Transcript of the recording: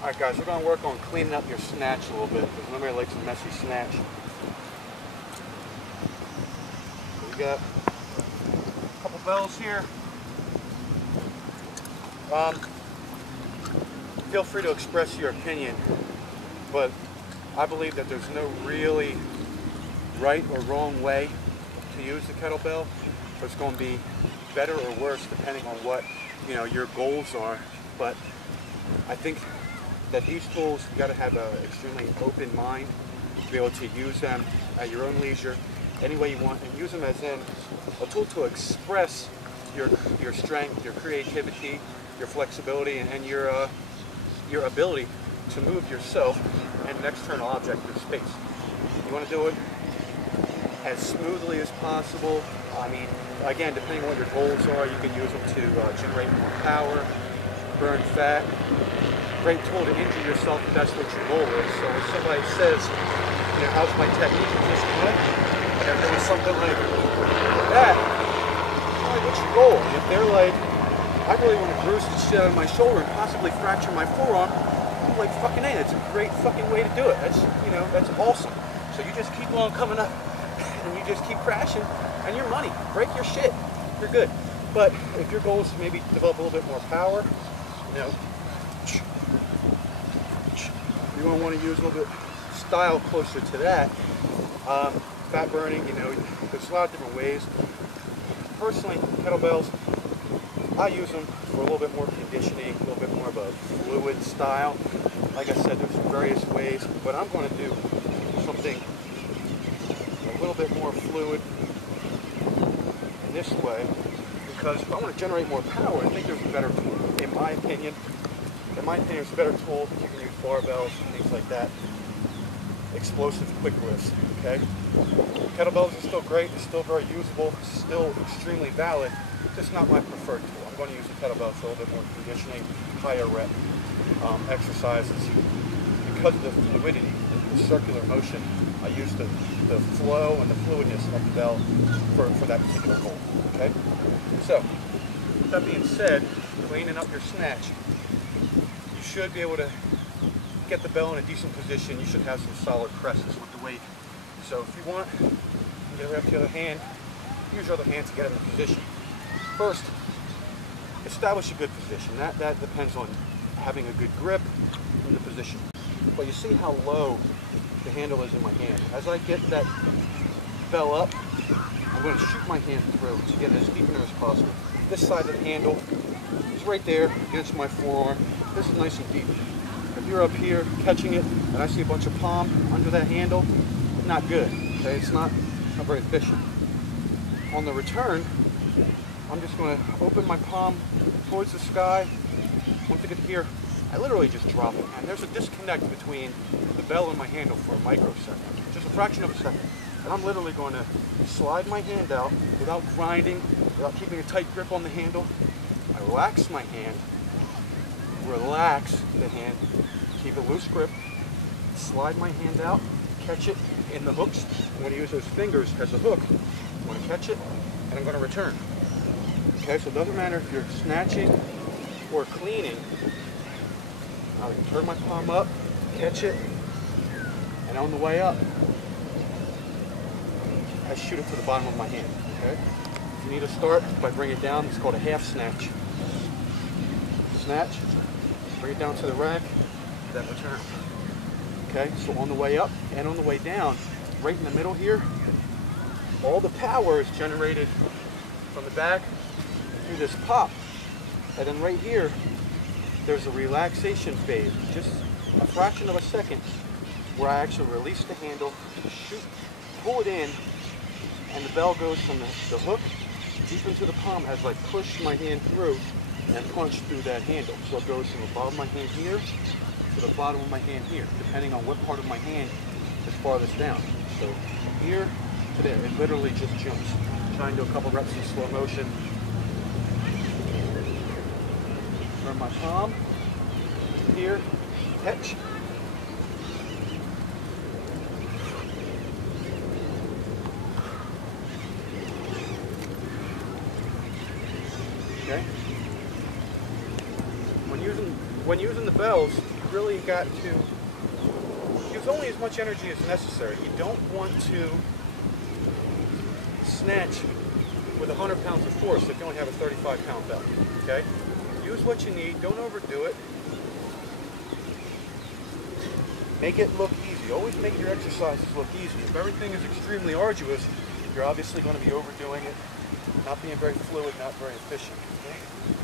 Alright guys, we're going to work on cleaning up your snatch a little bit, because nobody likes a messy snatch. We got a couple bells here. Feel free to express your opinion, but I believe that there's no really right or wrong way to use the kettlebell. It's going to be better or worse depending on what your goals are. But I think that these tools, you got to have an extremely open mind to be able to use them at your own leisure, any way you want, and use them as in a tool to express your strength, your creativity, your flexibility, and your ability to move yourself and an external object through space. You want to do it as smoothly as possible. I mean, again, depending on what your goals are, you can use them to generate more power, burn fat. Great tool to injure yourself if that's what your goal is. So if somebody says, how's my technique in this point? And they're doing something like that, like, what's your goal? And if they're like, I really want to bruise the shit out of my shoulder and possibly fracture my forearm, I'm like, fucking A, that's a great fucking way to do it. That's, that's awesome. So you just keep on coming up and you just keep crashing and you're money. Break your shit. You're good. But if your goal is to maybe develop a little bit more power, you're going to want to use a little bit style closer to that. Fat burning, there's a lot of different ways. Personally, kettlebells, I use them for a little bit more conditioning, a little bit more of a fluid style. Like I said, there's various ways, but I'm going to do something a little bit more fluid in this way, because if I want to generate more power, I think there's a better tool, in my opinion. In my opinion, it's a better tool. You can use barbells and things like that. Explosive quick lifts, okay? Kettlebells are still great. They're still very usable. Still extremely valid. Just not my preferred tool. I'm going to use the kettlebell for a little bit more conditioning, higher rep exercises. Because of the fluidity, the circular motion, I use the flow and the fluidness of the bell for that particular goal, okay? So, with that being said, cleaning up your snatch, you should be able to get the bell in a decent position. You should have some solid presses with the weight. So if you want, you get it right up to the other hand, use your other hand to get in the position. First, establish a good position. That depends on having a good grip in the position. But you see how low the handle is in my hand. As I get that bell up, I'm going to shoot my hand through to get it as deep in there as possible. This side of the handle is right there against my forearm. This is nice and deep. If you're up here catching it and I see a bunch of palm under that handle, not good. Okay, it's not very efficient. On the return, I'm just going to open my palm towards the sky. Once I get here, I literally just drop it. And there's a disconnect between the bell and my handle for a microsecond, just a fraction of a second. And I'm literally going to slide my hand out without grinding, without keeping a tight grip on the handle. I relax my hand, relax the hand, keep a loose grip, slide my hand out, catch it in the hooks. I'm going to use those fingers as a hook. I'm going to catch it, and I'm going to return. Okay, so it doesn't matter if you're snatching or cleaning. I can turn my palm up, catch it, and on the way up, I shoot it to the bottom of my hand. Okay? You need to start by bringing it down. It's called a half snatch. Snatch, bring it down to the rack, then return. Okay, so on the way up and on the way down, right in the middle here, all the power is generated from the back through this pop. And then right here, there's a relaxation phase, just a fraction of a second, where I actually release the handle, shoot, pull it in, and the bell goes from the hook deep into the palm as I push my hand through and punch through that handle. So it goes from the bottom of my hand here to the bottom of my hand here, depending on what part of my hand is farthest down. So here to there, it literally just jumps. Try and do a couple reps in slow motion. Turn my palm here, catch. Okay. When when using the bells, you really got to use only as much energy as necessary. You don't want to snatch with 100 pounds of force if you only have a 35-pound bell. Okay? Use what you need. Don't overdo it. Make it look easy. Always make your exercises look easy. If everything is extremely arduous, you're obviously going to be overdoing it, not being very fluid, not very efficient. Okay?